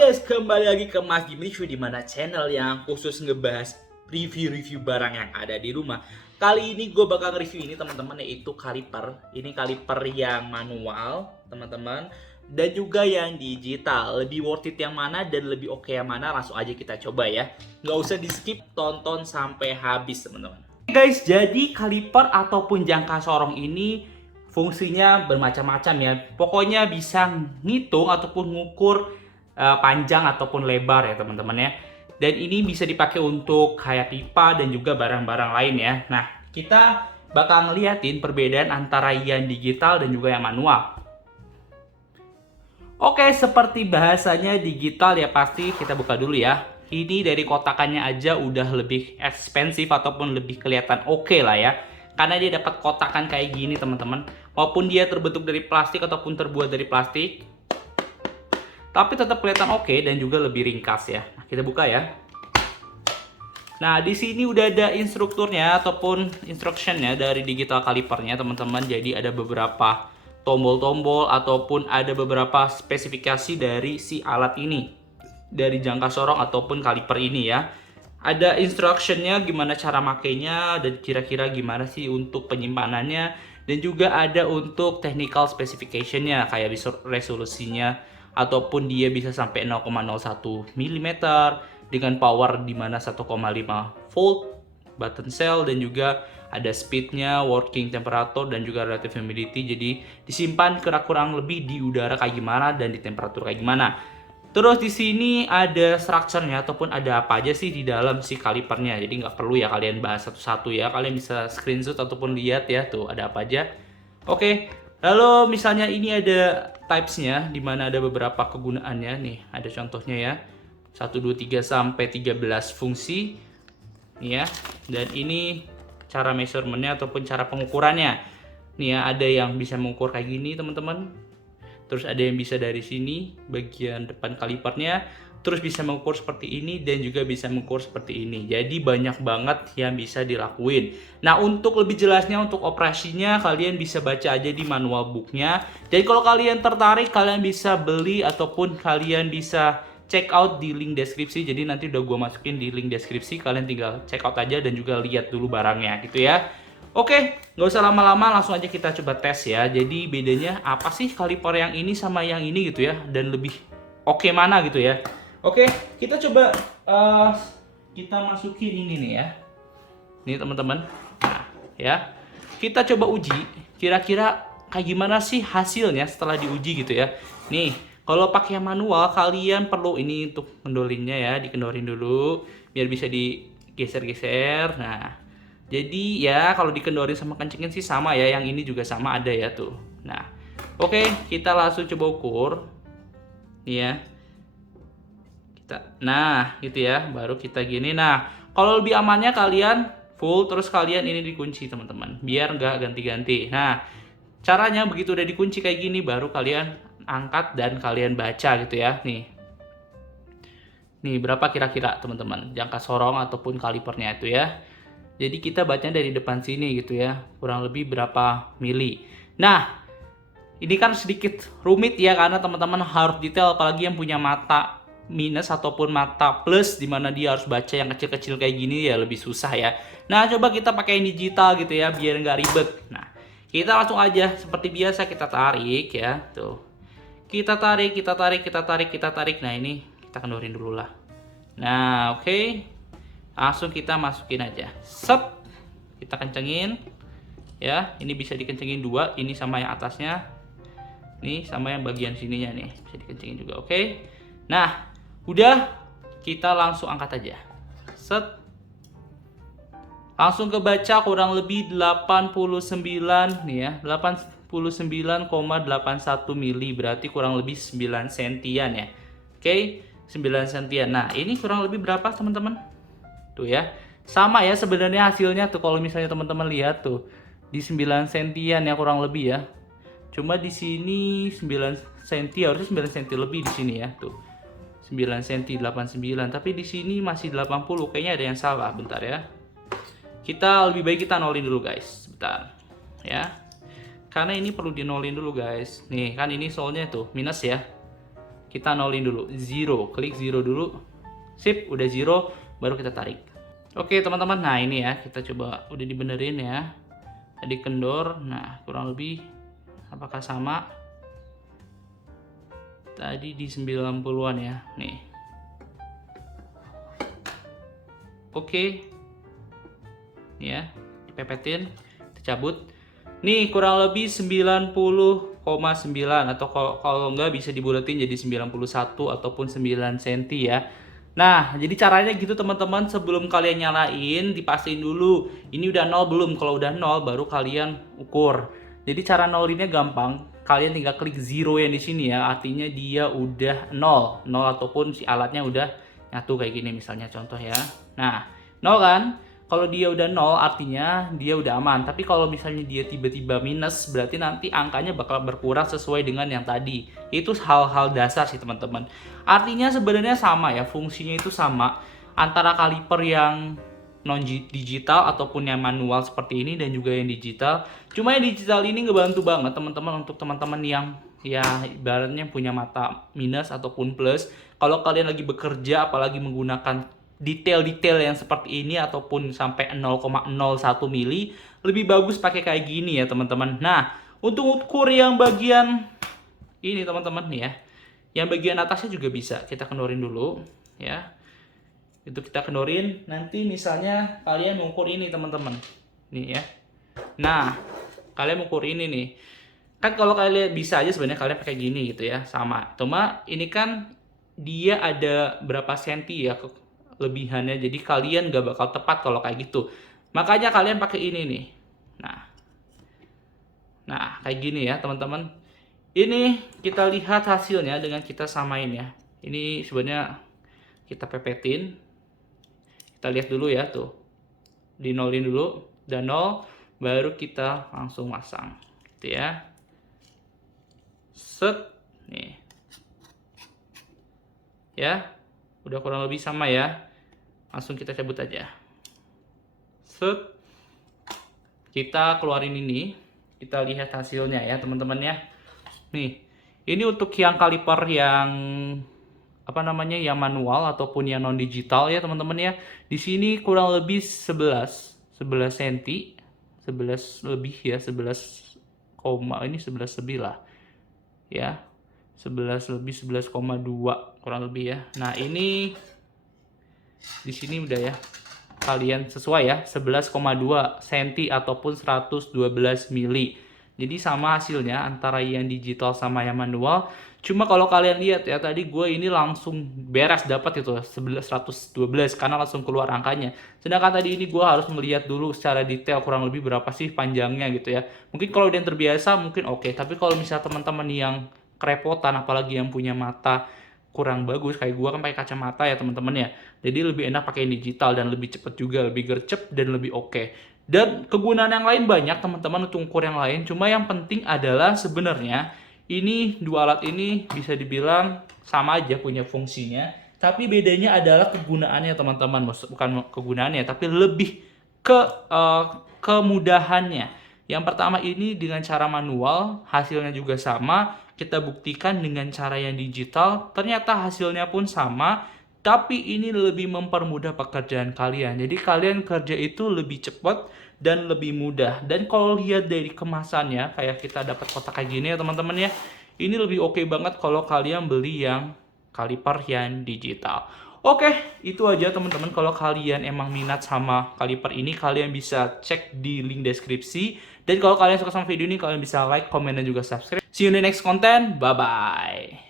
guys, kembali lagi ke Mas Gimmy Show, di mana channel yang khusus ngebahas review-review barang yang ada di rumah. Kali ini gue bakal nge-review ini teman-teman, yaitu kaliper. Ini kaliper yang manual teman-teman, dan juga yang digital. Lebih worth it yang mana dan lebih oke yang mana, langsung aja kita coba ya. Nggak usah di skip, tonton sampai habis teman-teman. Oke guys, jadi kaliper ataupun jangka sorong ini fungsinya bermacam-macam ya. Pokoknya bisa ngitung ataupun ngukur panjang ataupun lebar ya teman-teman ya. Dan ini bisa dipakai untuk kayak pipa dan juga barang-barang lain ya. Nah, kita bakal ngeliatin perbedaan antara yang digital dan juga yang manual. Oke, seperti bahasanya digital ya, pasti kita buka dulu ya. Ini dari kotakannya aja udah lebih ekspensif ataupun lebih kelihatan oke lah ya. Karena dia dapat kotakan kayak gini teman-teman. Walaupun dia terbentuk dari plastik ataupun terbuat dari plastik, tapi tetap kelihatan oke dan juga lebih ringkas ya. Nah, kita buka ya. Nah, di sini udah ada instrukturnya ataupun instructionnya dari digital kalipernya teman-teman. Jadi ada beberapa tombol-tombol ataupun ada beberapa spesifikasi dari si alat ini, dari jangka sorong ataupun kaliper ini ya. Ada instructionnya gimana cara makainya dan kira-kira gimana sih untuk penyimpanannya, dan juga ada untuk technical specificationnya kayak resolusinya, ataupun dia bisa sampai 0,01 mm dengan power di mana 1,5 volt button cell, dan juga ada speednya, working temperature, dan juga relative humidity. Jadi disimpan kurang lebih di udara kayak gimana dan di temperatur kayak gimana. Terus di sini ada structure-nya ataupun ada apa aja sih di dalam si kalipernya. Jadi nggak perlu ya kalian bahas satu-satu ya. Kalian bisa screenshot ataupun lihat ya tuh ada apa aja. Oke. Lalu misalnya ini ada types-nya, di mana ada beberapa kegunaannya nih. Ada contohnya ya. 1, 2, 3 sampai 13 fungsi. Nih ya. Dan ini cara measurement-nya ataupun cara pengukurannya. Nih ya, ada yang bisa mengukur kayak gini teman-teman. Terus ada yang bisa dari sini bagian depan kalipernya, terus bisa mengukur seperti ini dan juga bisa mengukur seperti ini. Jadi banyak banget yang bisa dilakuin. Nah, untuk lebih jelasnya untuk operasinya kalian bisa baca aja di manual booknya. Jadi kalau kalian tertarik, kalian bisa beli ataupun kalian bisa check out di link deskripsi. Jadi nanti udah gue masukin di link deskripsi, kalian tinggal check out aja dan juga lihat dulu barangnya gitu ya. Oke, nggak usah lama-lama, langsung aja kita coba tes ya. Jadi bedanya apa sih kaliper yang ini sama yang ini gitu ya, dan lebih oke mana gitu ya. Oke, kita coba kita masukin ini nih ya. Nih teman-teman. Nah, ya. Kita coba uji kira-kira kayak gimana sih hasilnya setelah diuji gitu ya. Nih, kalau pakai yang manual kalian perlu ini untuk kendolinnya ya, dikendorin dulu biar bisa digeser-geser. Nah, jadi ya kalau dikendorin sama kencengin sih sama ya, yang ini juga sama ada ya tuh. Nah, oke, kita langsung coba ukur. Nih ya. Nah, gitu ya, baru kita gini. Nah, kalau lebih amannya kalian full terus kalian ini dikunci teman-teman, biar nggak ganti-ganti. Nah, caranya begitu udah dikunci kayak gini, baru kalian angkat dan kalian baca gitu ya. Nih berapa kira-kira teman-teman jangka sorong ataupun kalipernya itu ya. Jadi kita bacanya dari depan sini gitu ya, kurang lebih berapa mili. Nah, ini kan sedikit rumit ya, karena teman-teman harus detail, apalagi yang punya mata minus ataupun mata plus, dimana dia harus baca yang kecil-kecil kayak gini ya lebih susah ya. Nah, coba kita pakai yang digital gitu ya, biar nggak ribet. Nah, kita langsung aja seperti biasa kita tarik ya, tuh. Kita tarik, kita tarik, kita tarik, kita tarik. Nah, ini kita kendorin dulu lah. Nah, oke. Langsung kita masukin aja. Set. Kita kencengin. Ya, ini bisa dikencengin dua, ini sama yang atasnya. Nih, sama yang bagian sininya nih, bisa dikencengin juga. Oke. Nah, udah, kita langsung angkat aja. Set. Langsung kebaca kurang lebih 89 nih ya, 89,81 mili, berarti kurang lebih 9 sentian ya. Oke, 9 sentian. Nah, ini kurang lebih berapa teman-teman? Tuh ya, sama ya sebenarnya hasilnya tuh, kalau misalnya teman-teman lihat tuh di 9 sentian ya kurang lebih ya. Cuma di sini 9 senti, harusnya 9 senti lebih di sini ya tuh. 9 senti 89, tapi di sini masih 80. Kayaknya ada yang salah, bentar ya. Kita lebih baik kita nolin dulu guys, bentar. Ya. Karena ini perlu dinolin dulu guys. Nih, kan ini soalnya tuh minus ya. kita nolin dulu, zero, klik zero dulu, sip, udah zero, baru kita tarik. Oke teman-teman, nah ini ya, kita coba udah dibenerin ya, tadi kendor, nah kurang lebih apakah sama? Tadi di 90-an ya, nih. Oke, ya, dipepetin, dicabut. Nih kurang lebih 90,9 atau kalau nggak bisa dibuletin jadi 91 ataupun 9 cm ya. Nah, jadi caranya gitu teman-teman, sebelum kalian nyalain dipastiin dulu ini udah nol belum. Kalau udah nol baru kalian ukur. Jadi cara nolinnya gampang. Kalian tinggal klik zero yang di sini ya, artinya dia udah nol ataupun si alatnya udah nyatu kayak gini misalnya contoh ya. Nah, nol kan? Kalau dia udah nol artinya dia udah aman. Tapi kalau misalnya dia tiba-tiba minus, berarti nanti angkanya bakal berkurang sesuai dengan yang tadi. Itu hal-hal dasar sih teman-teman. Artinya sebenarnya sama ya, fungsinya itu sama antara kaliper yang non digital ataupun yang manual seperti ini dan juga yang digital. Cuma yang digital ini ngebantu banget teman-teman untuk teman-teman yang ya ibaratnya punya mata minus ataupun plus. Kalau kalian lagi bekerja apalagi menggunakan detail-detail yang seperti ini ataupun sampai 0,01 mili, lebih bagus pakai kayak gini ya teman-teman. Nah, untuk ukur yang bagian ini teman-teman nih ya, yang bagian atasnya juga bisa kita kendorin dulu ya. Itu kita kendorin, nanti misalnya kalian mengukur ini teman-teman nih ya. Nah, kalian mengukur ini nih, kan kalau kalian bisa aja sebenarnya kalian pakai gini gitu ya, sama. Cuma ini kan dia ada berapa senti ya kelebihannya, jadi kalian gak bakal tepat kalau kayak gitu. Makanya kalian pakai ini nih. Nah kayak gini ya teman-teman. Ini kita lihat hasilnya dengan kita samain ya. Ini sebenarnya kita pepetin. Kita lihat dulu ya tuh, dinolin dulu, dan nol, baru kita langsung masang, gitu ya. Set, nih, ya, udah kurang lebih sama ya. Langsung kita cabut aja. Set, kita keluarin ini, kita lihat hasilnya ya teman-teman ya. Nih, ini untuk yang kaliper yang apa namanya, yang manual ataupun yang non digital ya teman-teman ya. Di sini kurang lebih 11 cm, 11 lebih ya, 11, ini 11 lebih lah ya, 11 lebih, 11,2 kurang lebih ya. Nah ini di sini udah ya, kalian sesuai ya, 11,2 cm ataupun 112 mili. Jadi sama hasilnya antara yang digital sama yang manual. Cuma kalau kalian lihat ya, tadi gue ini langsung beres dapat itu 112 karena langsung keluar angkanya. Sedangkan tadi ini gue harus melihat dulu secara detail kurang lebih berapa sih panjangnya gitu ya. Mungkin kalau yang terbiasa mungkin oke, tapi kalau misalnya teman-teman yang kerepotan apalagi yang punya mata kurang bagus kayak gue kan pakai kacamata ya teman-teman ya. Jadi lebih enak pakai digital dan lebih cepat juga, lebih gercep dan lebih oke. Dan kegunaan yang lain banyak teman-teman untuk ukur yang lain. Cuma yang penting adalah sebenarnya ini dua alat ini bisa dibilang sama aja punya fungsinya, tapi bedanya adalah kegunaannya teman-teman, bukan kegunaannya, tapi lebih ke kemudahannya. Yang pertama ini dengan cara manual, hasilnya juga sama. Kita buktikan dengan cara yang digital, ternyata hasilnya pun sama, tapi ini lebih mempermudah pekerjaan kalian. Jadi kalian kerja itu lebih cepat dan lebih mudah. Dan kalau lihat dari kemasannya, kayak kita dapat kotak kayak gini ya teman-teman ya, ini lebih oke banget kalau kalian beli yang kaliper yang digital. Oke, itu aja teman-teman. Kalau kalian emang minat sama kaliper ini, kalian bisa cek di link deskripsi. Dan kalau kalian suka sama video ini, kalian bisa like, komen, dan juga subscribe. See you in the next content. Bye-bye.